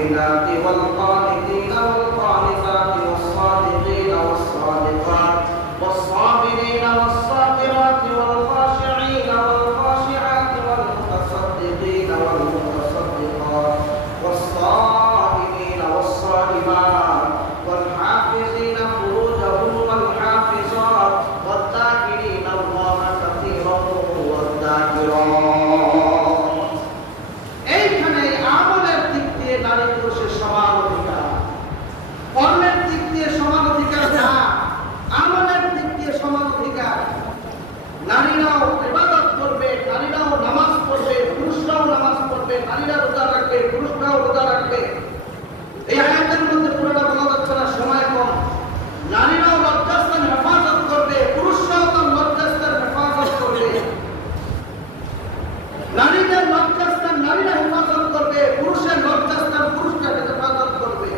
والمؤمنات والقانتين والقانتات والصادقين والصادقات والصابرين والصابرات والخاشعين والخاشعات والمتصدقين والمتصدقات والصائمين والصائمات والحافظين فروجهم والحافظات والذاكرين الله كثيرا والذاكرات। এইখানে আমলের দিক দিয়ে নারী পুরুষের সমান অধিকার, কর্মের দিক দিয়ে সমান অধিকার না, আমলের দিক দিয়ে সমান অধিকার। নারীরাও ইবাদত করবে, নারীরাও নামাজ পড়বে, পুরুষরাও নামাজ পড়বে, নারীরা রোজা রাখবে, পুরুষরাও রোজা রাখবে। এই আয়াতের মধ্যে পুরোটা বলা যাচ্ছে না, সময় কম। নারীরাও লজ্জাস্থান হেফাজত করবে, পুরুষরাও তার লজ্জাস্থান হেফাজত করবে। নারীদের লজ্জাস্থান নারীরা হেফাজত করবে, পুরুষের লজ্জাস্থান পুরুষরা হেফাজত করবে।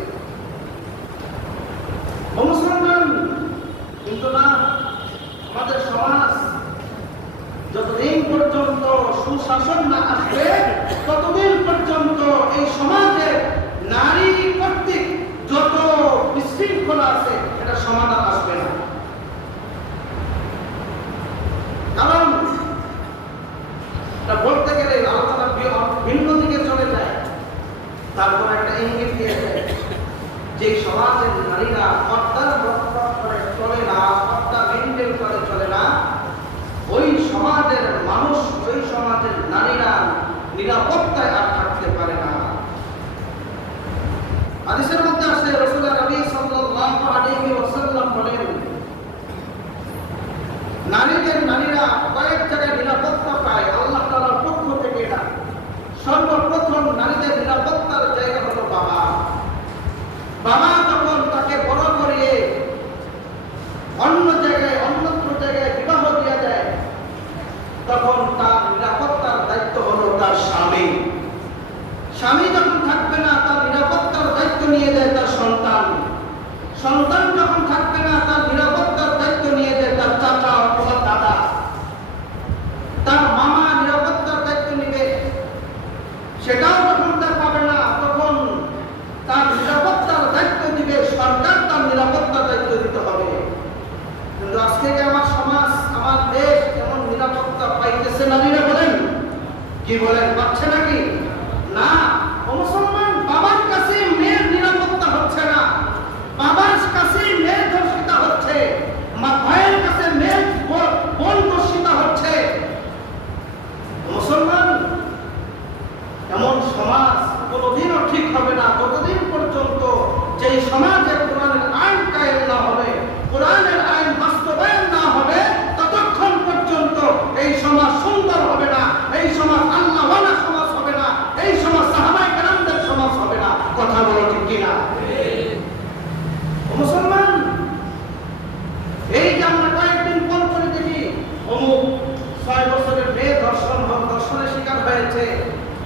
ও মুসলমান, কিন্তু না, আমাদের সমাজ যতদিন পর্যন্ত সুশাসন না আসবে ততদিন পর্যন্ত এই সমাজে নারী কর্তৃক যত বিশৃঙ্খলা আছে এটা সমাধান আসবে না। কারণ এটা বলতে গেলে আলোচনা ভিন্ন দিকে চলে যায়, তারপর একটা ইঙ্গিত দিয়ে যায় যে সমাজের নারীরা পর্দার রক্ষা করে চলে না, পর্দা মেনটেন করে চলে না, ওই সমাজের মানুষ, ওই সমাজের নারীরা নিরাপত্তায় আর থাকতে পারে না। হাদিসের মধ্যে আছে রাসূলুল্লাহ নবী সাল্লাল্লাহু আলাইহি ওয়াসাল্লাম বলেন, নারীরা কয়েক জায়গায় নিরাপত্তা পায় আল্লাহ তাআলার পক্ষ থেকে। না, সর্বপ্রথম নারীদের নিরাপত্তার জায়গা হলো বাবা। বাবা যখন তাকে বড় করিয়ে অন্যত্র জায়গায় বিবাহ দিয়ে দেয়, তখন তার নিরাপত্তার দায়িত্ব হলো তার স্বামী। স্বামী যখন থাকবে না, তার নিরাপত্তার দায়িত্ব নিয়ে দেয় তার সন্তান। সন্তান যখন থাকবে না, তার নিরাপত্তার দায়িত্ব নিয়ে দেয় তার চাচা অথবা দাদা। তার মামা নিরাপত্তার দায়িত্ব নিবে, সেটাও যখন তার পাবে না, তখন তার নিরাপত্তার দায়িত্ব দিবে সরকার, তার নিরাপত্তার দায়িত্ব দিতে হবে। কিন্তু আজকে যে আমার সমাজ, আমার দেশ এমন নিরাপত্তা পাইতেছে নারীরা, বলেন কি বলেন, পাচ্ছে নাকি? না। ও মুসলমান, বাবার কাছে মেয়ের নিরাপত্তা হচ্ছে না, বাবার কাছে মেয়ের ধর্ষিতা হচ্ছে, ভাইয়ের কাছে মেয়ের বোন ধর্ষিতা হচ্ছে। মুসলমান, এমন সমাজ কোনোদিনও ঠিক হবে না ততদিন পর্যন্ত যেই সমাজে কোরআনের আইন কায়েম না হবে, কোরআনের আইন বাস্তবায়ন না হবে, ততক্ষণ পর্যন্ত এই সমাজ সুন্দর হবে না, এই সমাজ আল্লাহওয়ালা সমাজ হবে না, এই সমাজ সাহাবায়ে কেরামদের সমাজ হবে না। কথা বলো ঠিক কিনা? মুসলমান, এই যে আমরা কয়েকদিন পর করে দেখি অমুক 6 বছরের মেয়ে ধর্ষণের শিকার হয়েছে,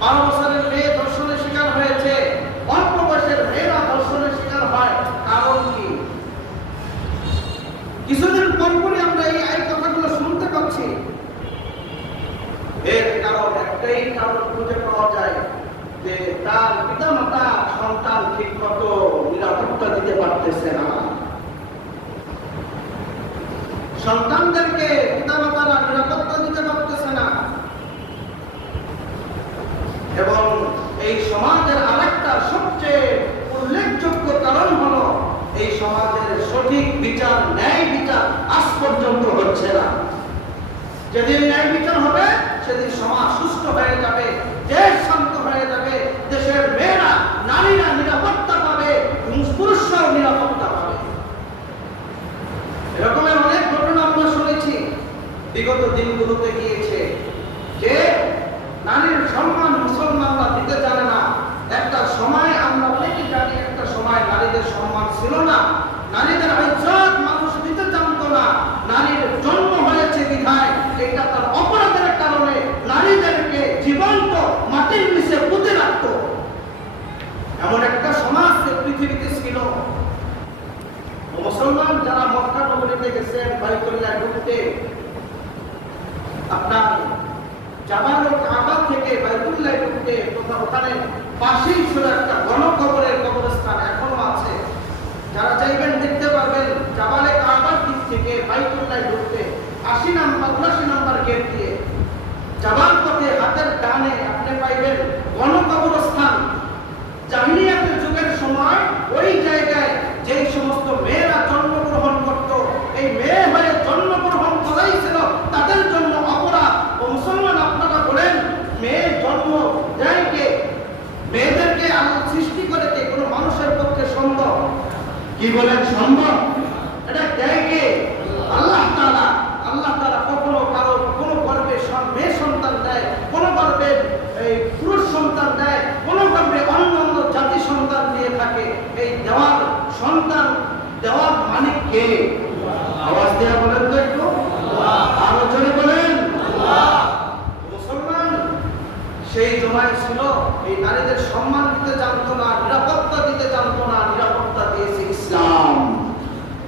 12 বছরের মেয়ে ধর্ষণের শিকার হয়েছে, অল্প বয়সের মেয়েরা ধর্ষণের শিকার হয়। কারণ কি? কিছুদিন পরপরই আমরা এই কথাগুলো শুনতে পাচ্ছি। এর কারণ একটাই কারণ খুঁজে পাওয়া যায় যে তার পিতামাতা সন্তান ঠিক মতো নিরাপত্তা দিতে পারতেছে না। সন্তানদেরকে পিতামাতারা নিরাপত্তা দিতে পারতেছে না। এবং এই সমাজের আরেকটা সবচেয়ে উল্লেখযোগ্য কারণ হলো এই সমাজের সঠিক বিচার, ন্যায় বিচার আজ পর্যন্ত হচ্ছে না। যেদিন ন্যায় বিচার হবে সেদিন সমাজ সুস্থ হয়ে যাবে, দেশ শান্ত হয়ে যাবে, দেশের মেয়েরা নারীরা নিরাপত্তা পাবে, পুরুষরাও নিরাপত্তা পাবে। এরকমের অনেক ঘটনা আমরা শুনেছি বিগত দিনগুলোতে গিয়েছে যে নারীর সম্মান মুসলমানরা দিতে জানে না। একটা সময় আমরা অনেকে জানি, একটা সময় নারীদের সম্মান ছিল না, নারীদের ইজ্জত মানুষ দিতে জানতো না। নারীর জন্ম হয়েছে বিধায় এটা তার অপরাধের কারণে নারীদেরকে জীবন্ত মাটির নিচে পুঁতে রাখত। এমন একটা সমাজ পৃথিবীতে ছিল। মুসলমান যারা মক্কা নগরীতে গেছেন বাইতুল্লাহ ঢুকতে, আপনার জাবালুল কাবা থেকে বাইতুল্লাহ ঢুকতে ওখানে পাশেই ছিল একটা গণকবর সৃষ্টি করে কে? কোনো মানুষের পক্ষে সম্ভব? কি বলেন সম্ভব? এটা দেয় কে? আল্লাহ তাআলা। আল্লাহ তাআলা কখনো কারো কোনো গর্ভে মেয়ে সন্তান দেয়, কোনো গর্ভে পুরুষ সন্তান দেয়, কোনো গর্ভে অন্য অন্য জাতি সন্তান দিয়ে থাকে। এই দেওয়ার সন্তান দেওয়ার মালিক কে? আওয়াজ দেয়া বলেন তো একটু, আরো জোরে বলেন। মুসলমান সেই জমায় ছিল, এই নারীদের সম্মান দিতে জানতো না, নিরাপত্তা দিতে জানতো না। নিরাপত্তা দিয়েছে ইসলাম।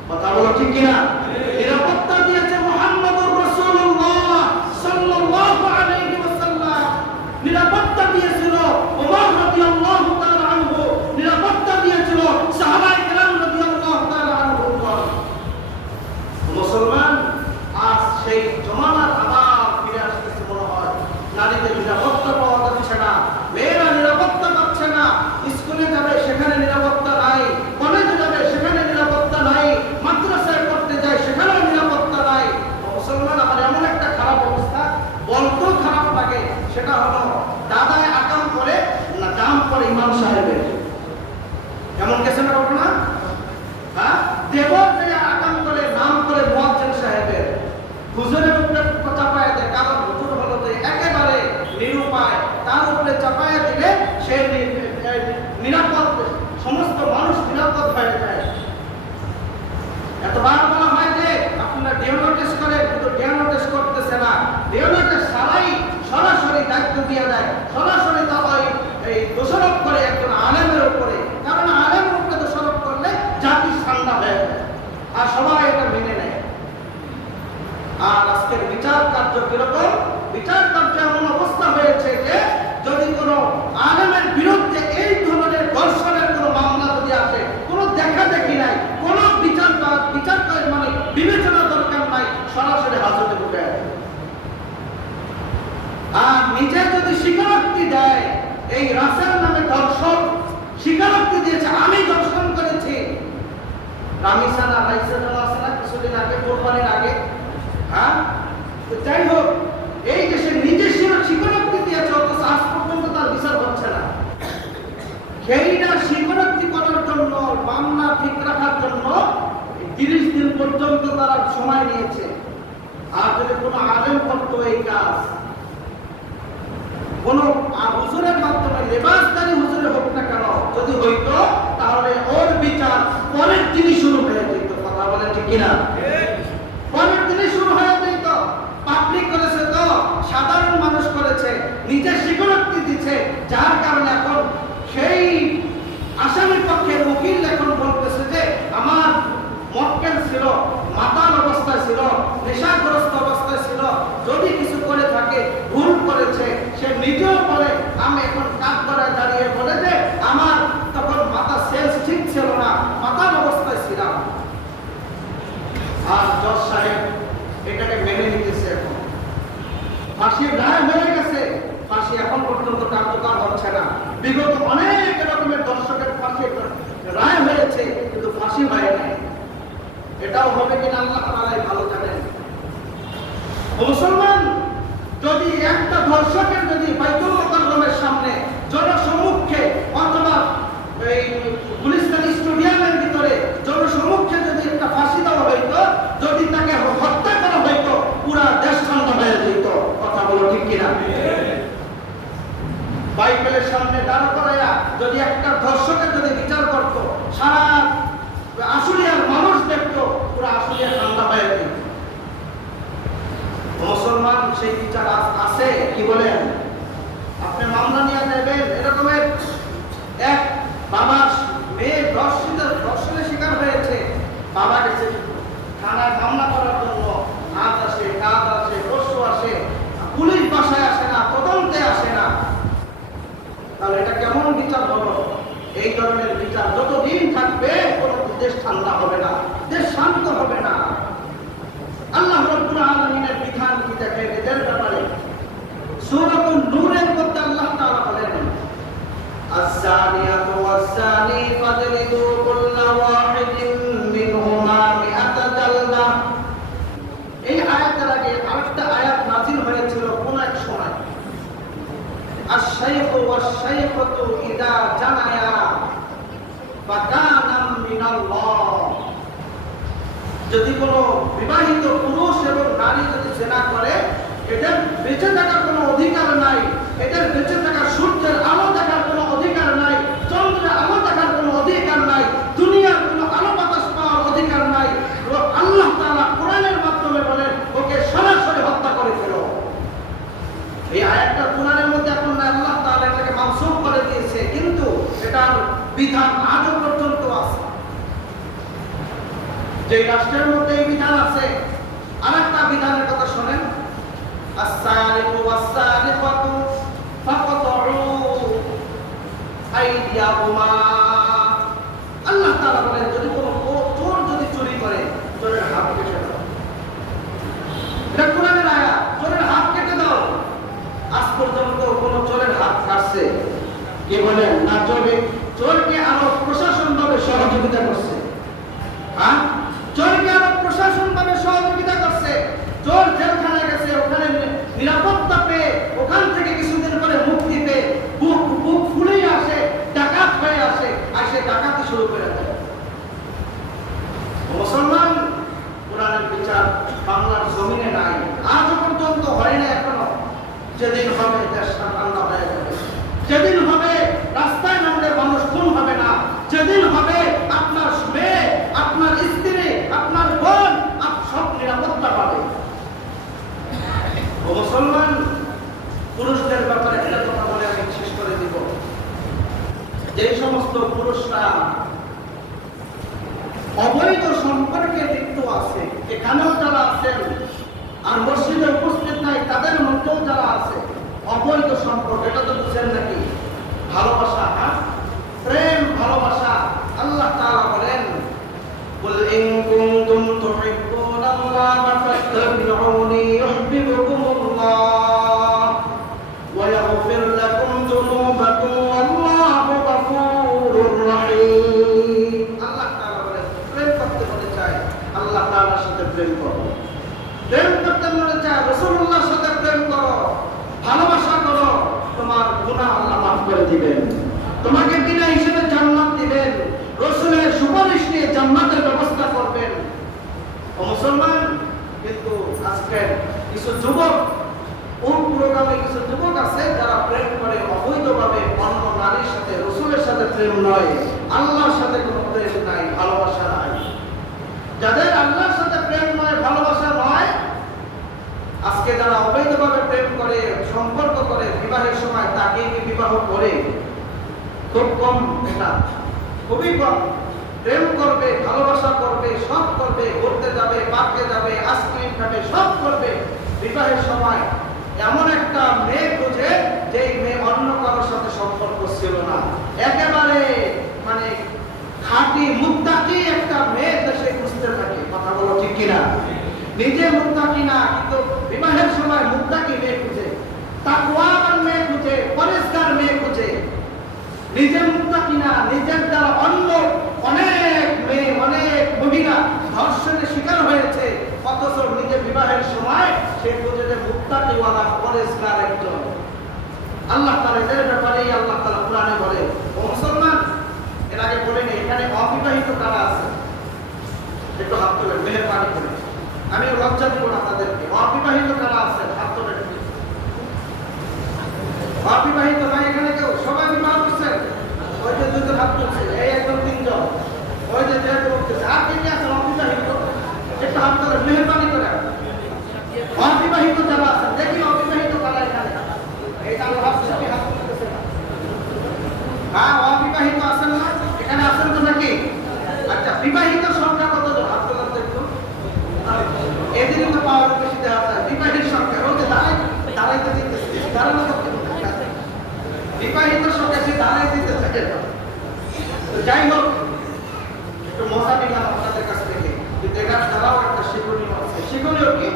কথা বলো ঠিক কিনা? নিরাপত্তা দিয়েছে মুহাম্মদুর রাসূলুল্লাহ সাল্লাল্লাহু আলাইহি ওয়াসাল্লাম। নিরাপত্তা দিয়েছিল ওমর রাদিয়াল্লাহু তাআলা আনহু। নিরাপত্তা দিয়েছিল সাহাবায়ে কেরাম রাদিয়াল্লাহু তাআলা আনহুম। মুসলমান আজ সেই জমানার আবার ফিরে আসতেছে মনে হয়। নারীদের নিরাপত্তা পাওয়া যাচ্ছে না, মেয়েরা নিরাপত্তা পাচ্ছে না। স্কুলে যাবে সেখানে নিরাপত্তা নাই, কলেজে যাবে সেখানে নিরাপত্তা নাই, মাদ্রাসায় পড়তে যায় সেখানে নিরাপত্তা নাই। মুসলমান আমার এমন একটা খারাপ অবস্থা, বলতেও খারাপ লাগে। সেটা হলো দাদায় আকাম করে না দাম করে ইমাম সাহেবের। কেমন গেছে না ঘটনা? হ্যাঁ, দেবর যে আকাম করে নাম করে মুয়াজ্জিন সাহেবের, হুজুরের উপরে চাপায় দেয়। কারণ হুজুর হলো যে একেবারে নিরুপায়, তার উপরে চাপায় দিলে সে নিরাপদ, সমস্ত মানুষ নিরাপদ হয়ে যায়। এতবার বলা হয় যে আপনারা ডিএনএ টেস্ট করেন, কিন্তু ডিএনএ টেস্ট করতেছে না। ডিএনএ টেস্ট ছাড়াই সরাসরি দায়িত্ব দিয়ে দেয়, সরাসরি তাই এই দোষারোপ করে একজন আলেমের উপরে। কারণ আলেমের উপরে দোষারোপ করলে জাতি ঠান্ডা হয়ে যায়, আর সবাই এটা মেনে নেয়। আর আজকের বিচার কার্য কিরকম? বিচার কার্য এমন অবস্থা হয়েছে যে যদি কোনো আলেমের বিরুদ্ধে এই ধরনের দর্শনের কোনো মামলা যদি আসে, কোনো দেখা দেখি নাই, কোনো বিচার মানে বিবেচনা দরকার নাই, সরাসরি হাজতে ঢুকে। আর নিজে যদি স্বীকারোক্তি দেয়, এই রাসেল নামে দর্শক স্বীকারোক্তি দিয়েছে আমি দর্শন করেছি। রামিসানা রাইসানা আছে না কিছুদিন আগে, কোরবানির আগে। হ্যাঁ, যাই হোক, এই দেশে নিজের স্বীকারোক্তি দিয়েছে, অথচ আজ পর্যন্ত তার বিচার হচ্ছে না। সেইটা স্বীকারোক্তি করার জন্য, মামলা ঠিক রাখার জন্য 30 দিন পর্যন্ত তারা সময় নিয়েছে। আর যদি কোনো আলেম করতো এই কাজ, কোন হুজুরের মাধ্যমে, লেবাসদারি হুজুরে হোক না কেন, যদি হইতো তাহলে ওর বিচার পরের দিনই শুরু হয়ে যেত। কথা বলেন ঠিক কিনা? পরের দিনই শুরু হয়ে যেত। পাবলিক করেছে তো, সাধারণ মানুষ করেছে, নিজের স্বীকারোক্তি দিচ্ছে, যার কারণে এখন সেই আসামির পক্ষের উকিল এখন বলতেছে যে আমার মক্কেল ছিল, মাতাল অবস্থায় ছিল, নেশাগ্রস্ত অবস্থায় ছিল, যদি কিছু করে থাকে ভুল করেছে। সে নিজেও বলে আমি এখন কাঠগড়ায় দাঁড়িয়ে বলে যে আমার তখন মাথা সেন্স ঠিক ছিল না, মাতাল অবস্থায় ছিলাম। আর জজ সাহেব এটাকে মেনে নিতেছে। এখন ফাঁসির রায় হয়ে গেছে, ফাঁসি এখন পর্যন্ত কার্যকর হচ্ছে না। বিগত অনেক রকমের দর্শকের ফাঁসি রায় হয়েছে, কিন্তু ফাঁসি হয় নাই। এটাও হবে কিনা আল্লাহ তাআলাই ভালো জানেন। মুসলমান, যদি একটা ধর্ষকের যদি বাইতুল মুকাররমের সামনে জনসমক্ষে অথবা এই গুলিস্তান স্টেডিয়ামের ভিতরে জনসমক্ষে যদি একটা ফাঁসি দেওয়া হইতো, যদি তাকে হত্যা করা হইতো, পুরা দেশ ঠান্ডা হয়ে যেত। কথা বলো ঠিক কিনা? বাইবেলের সামনে দাঁড় করাইয়া যদি একটা ধর্ষকের যদি বিচার করত, সারা আশুলিয়ার মানুষ দেখতো, পুরো আশুলিয়া ঠান্ডা হয়ে যেত। মুসলমান সেই বিচার আছে? কি বলেন? আপনি মামলা নিয়ে দেবেন। এরকমের এক বাবার মেয়ে ধর্ষণের শিকার হয়েছে, বাবা গেছে থানায় মামলা করার জন্য, আজ আসে, কাজ আসে, পরশু আসে, পুলিশ বাসায় আসে না, তদন্তে আসে না। তাহলে এটা কেমন বিচার হলো? এই ধরনের বিচার যতদিন থাকবে কোন দেশ ঠান্ডা হবে না, দেশ শান্ত হবে না। আল্লাহ রাব্বুল আলামিনের বিধান কি দেখেন এদের ব্যাপারে? সূরাতুন নূরের মধ্যে আল্লাহ তাআলা বলেন, আয-যানিয়াতু ওয়াজ-যানি ফাজলিদু কুল্লা ওয়াহিদিন মিনহুমা মিআতা জালদা। এই আয়াতের আগে আরেকটা আয়াত নাযিল হয়েছিল কোন এক সময়, আশ-শাইখু ওয়াশ-শাইখাতু ইযা জানায়া ফাকানাম মিনাল্লাহ। যদি কোনো বিবাহিত পুরুষ এবং নারী যদি জিনা করে, এদের বেঁচে থাকার কোনো অধিকার নাই, এদের বেঁচে থাকার সূর্যের আলো দেখার কোনো অধিকার নাই, চন্দ্রের আলো দেখার কোনো অধিকার নাই, দুনিয়ার কোনো আলো বাতাস পাওয়ার অধিকার নাই। আল্লাহ তাআলা কোরআনের মাধ্যমে বলেন, ওকে সরাসরি হত্যা করে ফেলো। এই আয়াতটা কোরআনের মধ্যে এখন আল্লাহ তাআলা এটাকে মানসুখ করে দিয়েছে, কিন্তু এটার বিধান আজও পর্যন্ত আছে। যে রাষ্ট্রের মধ্যে এই বিধান আছে, আরেকটা বিধানের কথা শোনেন, as-sariqu was-sariqatu faqta'u aydiyahumaa। আল্লাহ তাআলা বলেন, যদি কোনো চোর যদি চুরি করে, চোরের হাত কেটে দাও। এটা কোরআনের আয়াত, চোরের হাত কেটে দাও। আজ পর্যন্ত কোন চোরের হাত কাটছে? কে বলেন? না, চোরকে আরো প্রশাসনভাবে সহযোগিতা করছে। হ্যাঁ, চোরকে আরো প্রশাসনভাবে সহযোগিতা করছে। চোর জেলখানায় গেছে, ওখানে নিরাপত্তা পেয়ে, ওখান থেকে কিছুদিন পরে মুক্তি পেয়ে বুক ফুলেই আসে, ডাকাত হয়ে আসে, আর সে ডাকাতি শুরু করে দেয়। মুসলমান, কোরআনের বিচার বাংলার জমিনে নাই, আজও পর্যন্ত হয় না এখনো। যেদিন হবে দেশটা ঠান্ডা হয়ে যাবে, যেদিন হবে রাস্তায় নামলে মানুষ খুন হবে না, যেদিন হবে আপনার মেয়ে, আপনার স্ত্রী, আপনার বোন সব নিরাপত্তা পাবে। মুসলমান, পুরুষদের ব্যাপারে একটা কথা বলে আমি শেষ করে দিব। যে সমস্ত পুরুষরা অবৈধ সম্পর্কে লিপ্ত আছে, এখানেও যারা আছেন আর মসজিদে উপস্থিত নাই, তাদের মধ্যেও যারা আছে, অবৈধ সম্পর্ক, এটা তো বুঝছেন নাকি? ভালোবাসা, হ্যাঁ, প্রেম, ভালোবাসা। আল্লাহ তাআলা বলেন, কুল ইন কুনতুম তুহিব্বুনাল্লাহা ফাত্তাবিউনি ইউহিব্বুকুমুল্লাহ ওয়া ইয়াগফির লাকুম যুনুবাকুম ওয়াল্লাহু গফুরুর রহিম। আল্লাহ তাআলা বলেন, প্রেম করতে মনে চায় আল্লাহ তাআলার সাথে প্রেম করো, প্রেম করতে মনে চায় রাসূলুল্লাহর সাথে প্রেম করো, ভালোবাসা করো, তোমার গুনাহ আল্লাহ মাফ করে দিবেন, তোমাকে বিনা হিসেবে জান্নাত দিবেন, রাসূলের সুপারিশ নিয়ে জান্নাতের ব্যবস্থা করবেন। ও মুসলমান, কিন্তু আজকে কিছু যুবক, পুরোগামী কিছু যুবক আছে যারা প্রেম করে অবৈধভাবে অন্য নারীর সাথে, রাসূলের সাথে প্রেম নয়, আল্লাহর সাথে কোনো প্রেম নাই, ভালোবাসা নাই। যাদের আল্লাহর সাথে প্রেম নয়, ভালোবাসা নয়, আজকে যারা অবৈধভাবে প্রেম করে, সম্পর্ক করে, বিবাহের সময় তাকে বিবাহ করে, খুব কম, এটা খুবই কম। প্রেম করবে, ভালোবাসা করবে, সব করবে, ঘুরতে যাবে, পার্কে যাবে, আইসক্রিম খাবে, সব করবে, বিবাহের সময় এমন একটা মেয়ে খুঁজে যে মেয়ে অন্য কারোর সাথে সম্পর্ক ছিল না, একেবারে মানে খাঁটি মুত্তাকি একটা মেয়ে দেশে খুঁজতে থাকে। কথা বলো ঠিক কিনা? নিজে মুত্তাকি না, কিন্তু বিবাহের সময় মুত্তাকি মেয়ে খুঁজে, তাকওয়ার মেয়ে খুঁজে, পরেশগার মেয়ে খুঁজে। নিজে মুত্তাকি না, নিজের দ্বারা অন্য অনেক মেয়ে, অনেক মহিলা ধর্ষণের শিকার হয়েছে, অথচ নিজে বিবাহের সময় সে খুঁজে যে মুত্তাকিওয়ালা পরেশগার একজন। আল্লাহ তাআলা এর ব্যাপারে আল্লাহ তাআলা কোরআনে বলে, ও মুসলমান, এর আগে বলেনি এখানে অবিবাহিত কারা আছে? একটু হাত তোলেন, মেহেরবানি করে। আমি লজ্জা দিব না তাদেরকে। অবিবাহিত কারা আছে? হাত তোলেন। অবিবাহিত নাই এখানে কেউ? সবাই বিবাহ করছেন? ওই যে দুজন হাত তুলছে, এই একজন, তিনজন, ওই যে দেড় করতেছে। আর কে কে আছেন অবিবাহিত? একটু হাত তোলেন, মেহেরবানি করে। অবিবাহিত যারা আছেন, দেখি অবিবাহিত কারা এখানে? এই তাহলে ভাবছি আমি হাত তুলতেছে না। হ্যাঁ, অবিবাহিত আছেন না? এখানে আছেন তো নাকি? আচ্ছা, বিবাহিত সংখ্যা কতজন? হাত তোলার তো একটু। এদিনই তো পাওয়ার বেশি দেওয়া যায়। বিবাহিত সংখ্যা, ওই যে দাঁড়াইতে দিতেছে, দাঁড়ানো করতে বিবাহিত সংখ্যা সে দাঁড়াই দিতে থাকে। যাই হোক, একটু মজা নিলাম আপনাদের কাছ থেকে, দেখার দ্বারাও একটা শিক্ষণীয় আছে। শিক্ষণীয় কি?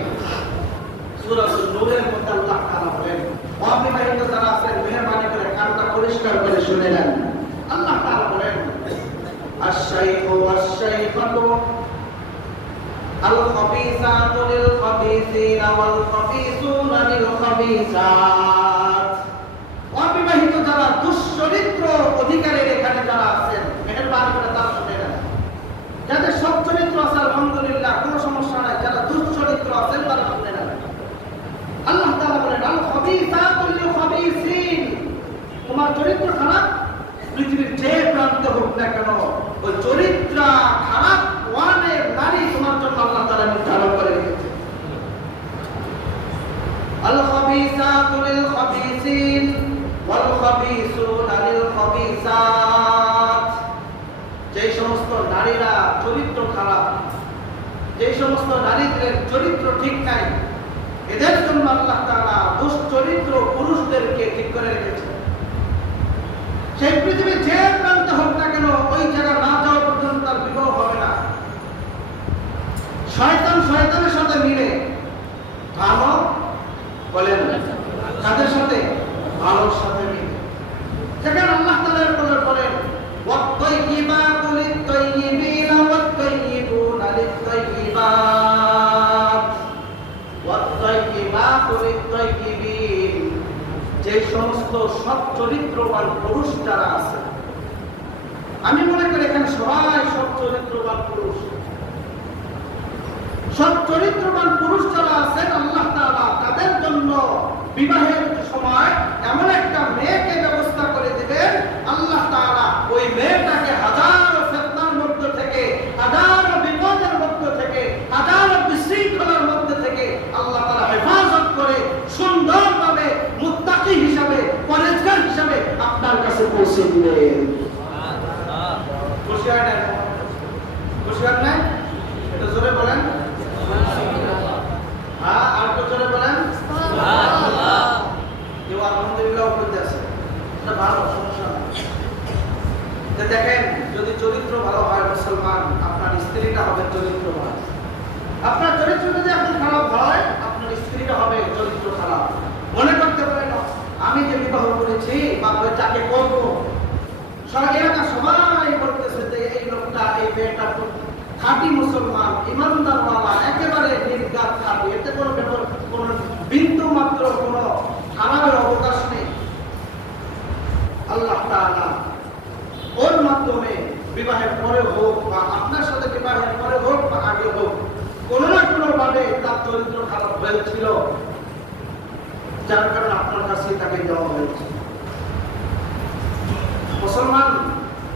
সূরা নূরের মধ্যে আল্লাহ তাআলা বলেন, অবিবাহিত যারা আছেন মেহেরবানি করে কানটা পরিষ্কার করে শুনে নেন। আল্লাহ তাআলা বলেন, আশ-শাইখু ওয়াশ-শাইখাতু আল-খাবিসাতু লিল-খাবিসিনা ওয়াল-খাবিসুনা লিল-খাবিসাত। অবিবাহিত যারা দুশ্চরিত্র অধিকারীর এখানে যারা আছেন, মেহেরবানি করে প্রান্তে হোক না কেন, ওই চরিত্র খারাপ ওয়ানের নারী তোমার জন্য আল্লাহ তাআলা নির্ধারণ করে রেখেছে। আল খাবিসাতু লিল খাবিসিন ওয়াল খাবিসুনা লিল খাবিসাত। যে সমস্ত নারীরা চরিত্র খারাপ, যে সমস্ত নারীদের চরিত্র ঠিক নাই, এদের জন্য আল্লাহ তাআলা দুশ্চরিত্র পুরুষদেরকে ঠিক করে রেখেছে। সেই পৃথিবীর যে প্রান্তে হোক না কেন, ওই জায়গা না যাওয়া পর্যন্ত তার বিবাহ হবে না। শয়তান শয়তানের সাথে মিলে ভালো বলেন, কাদের সাথে? ভালোর সাথে মিলে। যেখানে আল্লাহ তাআলা বলেন ওয়াত-তাইয়্যিবাতু লিত-তাইয়্যিবিনা ওয়াত-তাইয়্যিবুনা লিত-তাইয়্যিবাত ওয়াত-তাইয়্যিবাতু লিত-তাইয়্যিবিন। যে সমস্ত সৎ চরিত্রবান পুরুষ যারা আছে, আমি মনে করি এখানে সবাই সৎ চরিত্রবান পুরুষ। সৎ চরিত্রবান পুরুষ যারা আছেন, আল্লাহ তাআলা তাদের জন্য বিবাহের সময় এমন একটা মেয়েকে ব্যবস্থা করে দিবেন, আল্লাহ তাআলা ওই মেয়েটাকে হাজারো ফিতনার মধ্যে থেকে, হাজারো বিপদের মধ্যে থেকে, হাজারো বিশৃঙ্খলার মধ্যে থেকে আল্লাহ তাআলা হেফাজত করে সুন্দরভাবে মুত্তাকি হিসাবে, পরহেজগার হিসাবে আপনার কাছে পৌঁছে দিবেন। খুশি হয় না? খুশি হয় না? এটা জোরে বলেন। হ্যাঁ, আর তো জোরে বলেন। কেউ আলহামদুলিল্লাহ বলতে আছে, এটা ভালো, সমস্যা নেই। দেখেন, যদি চরিত্র ভালো হয় মুসলমান, আপনার স্ত্রীটা হবে চরিত্রবান। আপনার চরিত্র যদি এখন খারাপ হয়, আপনার স্ত্রীটা হবে চরিত্র খারাপ। মনে করতে পারেন আমি যে বিবাহ করেছি বা যাকে করবো, সারা এলাকা সবাই বলতেছে যে এই লোকটা, এই মেয়েটা খাঁটি মুসলমান, ইমানদারওয়ালা, একেবারে নির্ঘাত খাঁটি, এতে কোনো বিন্দু মাত্র কোনো খারাপের অবকাশ নেই। আল্লাহ তাআলা ওর মাধ্যমে বিবাহের পরে হোক বা আপনার সাথে বিবাহের পরে হোক বা আগে হোক, কোনো না কোনো ভাবে তার চরিত্র খারাপ হয়েছিল, যার কারণে আপনার কাছে তাকে দেওয়া হয়েছে। মুসলমান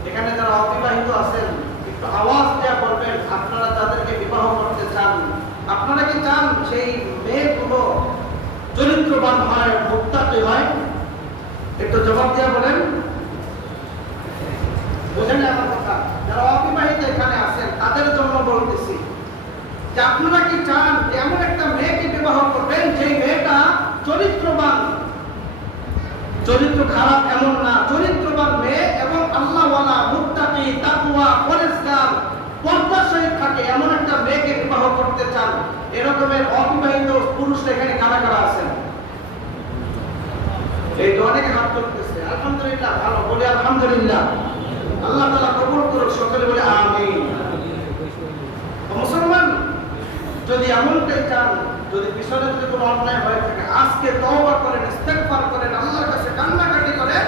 এখানে যারা অবিবাহিত আছেন, একটু আওয়াজ দেওয়া করবেন, আপনারা যাদেরকে বিবাহ করতে চান, আপনারা কি চান সেই মেয়েগুলো চরিত্রবান হয়, মুত্তাকি হয়? একটু জবাব দেওয়া বলেন। বুঝেন আমার কথা? যারা অবিবাহিত এখানে আছেন তাদের জন্য বলতেছি যে আপনারা কি চান যে এমন একটা মেয়েকে বিবাহ করবেন যেই মেয়েটা চরিত্রবান, চরিত্র খারাপ এমন না, চরিত্রবান মেয়ে এবং আল্লাহওয়ালা, মুত্তাকি, তাকওয়া, পরহেজগার, পর্দার সহিত থাকে, এমন একটা মেয়েকে বিবাহ করতে চান? এরকমের অবিবাহিত পুরুষ এখানে কারা কারা আছেন? এই তো অনেকে হাত তুলতেছে। আলহামদুলিল্লাহ, ভালো, বলি আলহামদুলিল্লাহ। আল্লাহ তাআলা কবুল করুন, সকলে বলে আমিন। মুসলমান যদি এমনটাই চান, যদি পিছনে যদি কোনো অন্যায় হয়ে থাকে, আজকে তওবা করেন, ইস্তেগফার করেন, আল্লাহর কাছে কান্নাকাটি করেন,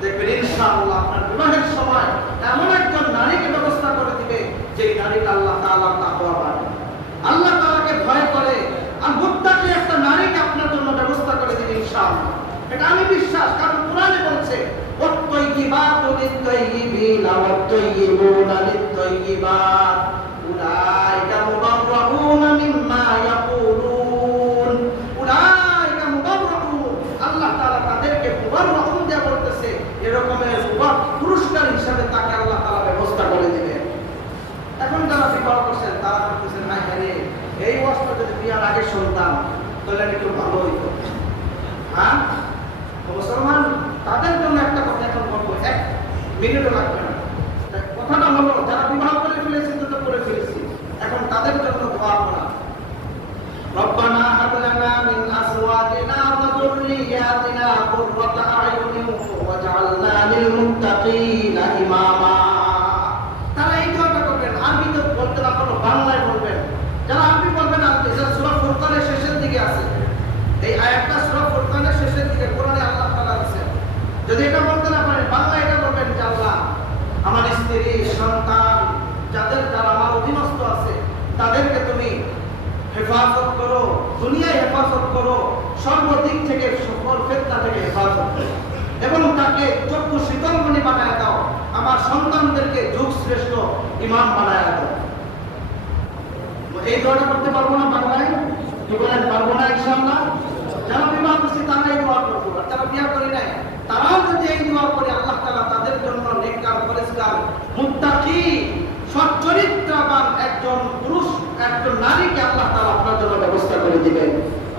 দেখবেন ইনশাআল্লাহ আপনার বিবাহের সময় এমন একজন নারীকে ব্যবস্থা করে দিবে যেই নারীটা আল্লাহ তাআলার তাকওয়াবান, আল্লাহ তাআলাকে ভয় করে, আর মুত্তাকি একটা নারীকে আপনার জন্য ব্যবস্থা করে দিবে ইনশাআল্লাহ। এটা আমি বিশ্বাস, কারণ কোরআনে বলছে ওয়াত-তাইয়্যিবাতু লিত-তাইয়্যিবিনা ওয়াত-তাইয়্যিবুনা লিত-তাইয়্যিবাত উলাইকা মুবাররাউনা মিম্মা ইয়াকুলুন। উলাইকা মুবাররাউন, আল্লাহ তাআলা তাদেরকে মুবাররাউন দেয়া বলতেছে, এরকমের পুরস্কার হিসাবে তাকে আল্লাহ তাআলা ব্যবস্থা করে দিবেন। এখন যারা বিবাহ করছেন তারা বলতেছেন, হায় হায় রে, এই ওয়াজটা যদি বিয়ার আগে শুনতাম তাহলে একটু ভালো হইতো। হ্যাঁ মুসলমান, তাদের জন্য একটা কথা এখন বলবো, 1 মিনিটও লাগবে না। কথাটা হলো, যারা বিবাহ করে ফেলেছি তো করে ফেলেছি, এখন তাদের জন্য দোয়া করা। রব্বানা হাব লানা মিন আজওয়াজিনা ওয়া যুররিয়াতিনা কুররাতা আয়ুনিন ওয়াজআলনা লিল মুত্তাকিনা ইমামা। তারা এই দোয়াটা করবেন, আরবি তো বলতে না পারো, বাংলায় বলবেন। যারা আরবি বলবেন, এটা সূরা ফুরকানের শেষের দিকে আছে, এই আয়াতটা সূরা ফুরকানের শেষের দিকে কোরআনে আল্লাহ তাআলা দিয়েছেন। যদি এটা বলতে না পারেন, বাংলায় এটা বলবেন যে আল্লাহ, আমার স্ত্রী, সন্তান, যাদের দ্বারা আমার অধীনস্থ আছে, তাদেরকে তুমি হেফাজত করো, দুনিয়ায় হেফাজত করো, সর্বদিক থেকে সকল ফিতনা থেকে হেফাজত করো, এবং তাকে চক্ষু শীতলমণি বানায় দাও। আমার ইমাম বানায় দেয়। এই দোয়াটা করতে পারবো না বাংলায়? কি বলেন, পারবো না ইনশাআল্লাহ? যারা বিবাহ করছে তারা এই দোয়া করবো, আর যারা বিয়ে করে নাই তারাও যদি এই দোয়া করে, আল্লাহ তাআলা তাদের জন্য নেককার, পরিষ্কার, মুত্তাকি, সচ্চরিত্রবান একজন পুরুষ, একজন নারীকে আল্লাহ তাআলা আপনার জন্য ব্যবস্থা করে দিবেন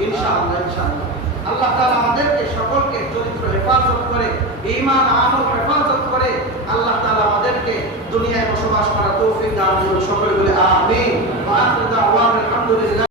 ইনশাআল্লাহ। ইনশাআল্লাহ আল্লাহ তাআলা আমাদেরকে সকলকে চরিত্র হেফাজত করে, ঈমান আমল হেফাজত করে আল্লাহ তাআলা আমাদেরকে দুনিয়ায় বসবাস করার তৌফিক দান করুন। সকলে